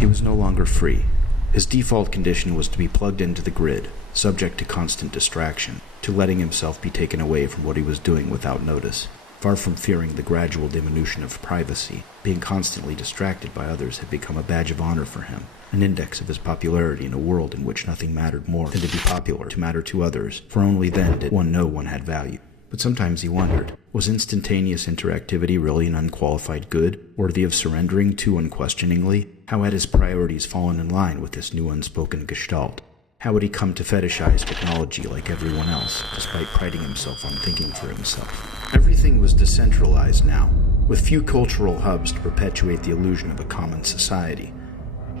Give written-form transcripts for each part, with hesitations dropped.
He was no longer free. His default condition was to be plugged into the grid, subject to constant distraction, to letting himself be taken away from what he was doing without notice. Far from fearing the gradual diminution of privacy, being constantly distracted by others had become a badge of honor for him, an index of his popularity in a world in which nothing mattered more than to be popular, to matter to others, for only then did one know one had value. But sometimes he wondered, was instantaneous interactivity really an unqualified good, worthy of surrendering to unquestioningly? How had his priorities fallen in line with this new unspoken gestalt? How had he come to fetishize technology like everyone else, despite priding himself on thinking for himself? Everything was decentralized now, with few cultural hubs to perpetuate the illusion of a common society.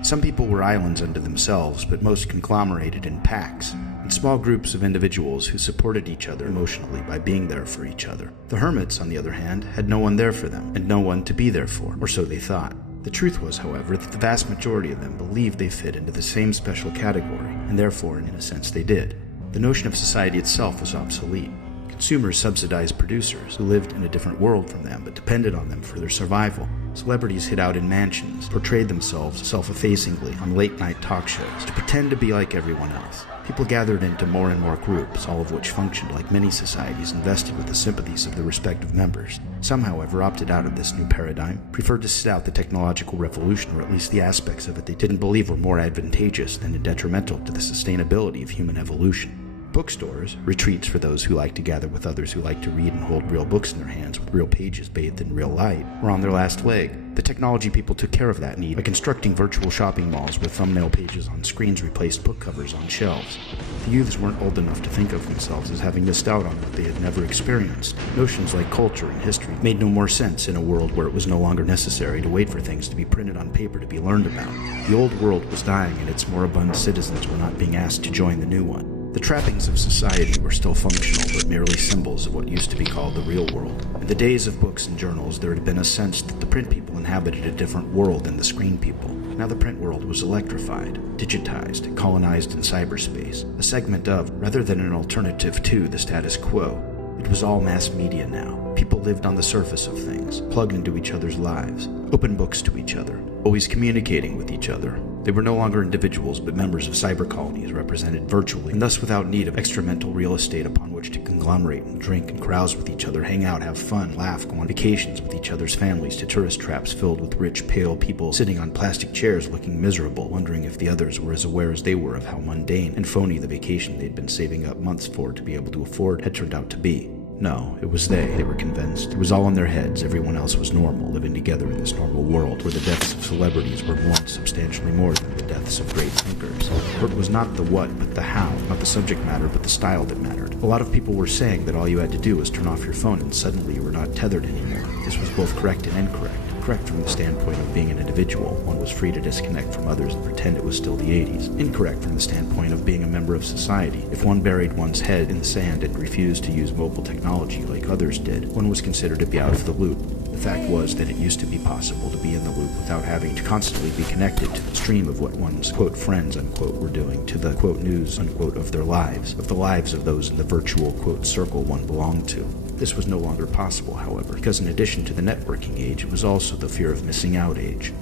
Some people were islands unto themselves, but most conglomerated in packs, in small groups of individuals who supported each other emotionally by being there for each other. The hermits, on the other hand, had no one there for them, and no one to be there for, or so they thought. The truth was, however, that the vast majority of them believed they fit into the same special category, and therefore, in a sense, they did. The notion of society itself was obsolete. Consumers subsidized producers who lived in a different world from them but depended on them for their survival. Celebrities hid out in mansions, portrayed themselves self-effacingly on late-night talk shows to pretend to be like everyone else. People gathered into more and more groups, all of which functioned like many societies invested with the sympathies of their respective members. Some, however, opted out of this new paradigm, preferred to sit out the technological revolution, or at least the aspects of it they didn't believe were more advantageous than detrimental to the sustainability of human evolution. Bookstores, retreats for those who like to gather with others who like to read and hold real books in their hands with real pages bathed in real light, were on their last leg. The technology people took care of that need by constructing virtual shopping malls where thumbnail pages on screens replaced book covers on shelves. The youths weren't old enough to think of themselves as having missed out on what they had never experienced. Notions like culture and history made no more sense in a world where it was no longer necessary to wait for things to be printed on paper to be learned about. The old world was dying and its moribund citizens were not being asked to join the new one. The trappings of society were still functional, but merely symbols of what used to be called the real world. In the days of books and journals, there had been a sense that the print people inhabited a different world than the screen people. Now the print world was electrified, digitized, colonized in cyberspace, a segment of, rather than an alternative to, the status quo. It was all mass media now. People lived on the surface of things, plugged into each other's lives, open books to each other, always communicating with each other. They were no longer individuals, but members of cyber colonies represented virtually, and thus without need of extra mental real estate upon which to conglomerate and drink and carouse with each other, hang out, have fun, laugh, go on vacations with each other's families to tourist traps filled with rich, pale people sitting on plastic chairs looking miserable, wondering if the others were as aware as they were of how mundane and phony the vacation they'd been saving up months for to be able to afford had turned out to be. No, it was they were convinced. It was all in their heads. Everyone else was normal, living together in this normal world where the deaths of celebrities were mourned substantially more than the deaths of great thinkers. Where it was not the what, but the how, not the subject matter, but the style that mattered. A lot of people were saying that all you had to do was turn off your phone and suddenly you were not tethered anymore. This was both correct and incorrect. Correct from the standpoint of being an individual, one was free to disconnect from others and pretend it was still the 80s. Incorrect from the standpoint of being a member of society. If one buried one's head in the sand and refused to use mobile technology like others did, one was considered to be out of the loop. The fact was that it used to be possible to be in the loop without having to constantly be connected to the stream of what one's, quote, friends, unquote, were doing, to the, quote, news, unquote, of their lives, of the lives of those in the virtual, quote, circle one belonged to. This was no longer possible, however, because in addition to the networking age, it was also the fear of missing out age.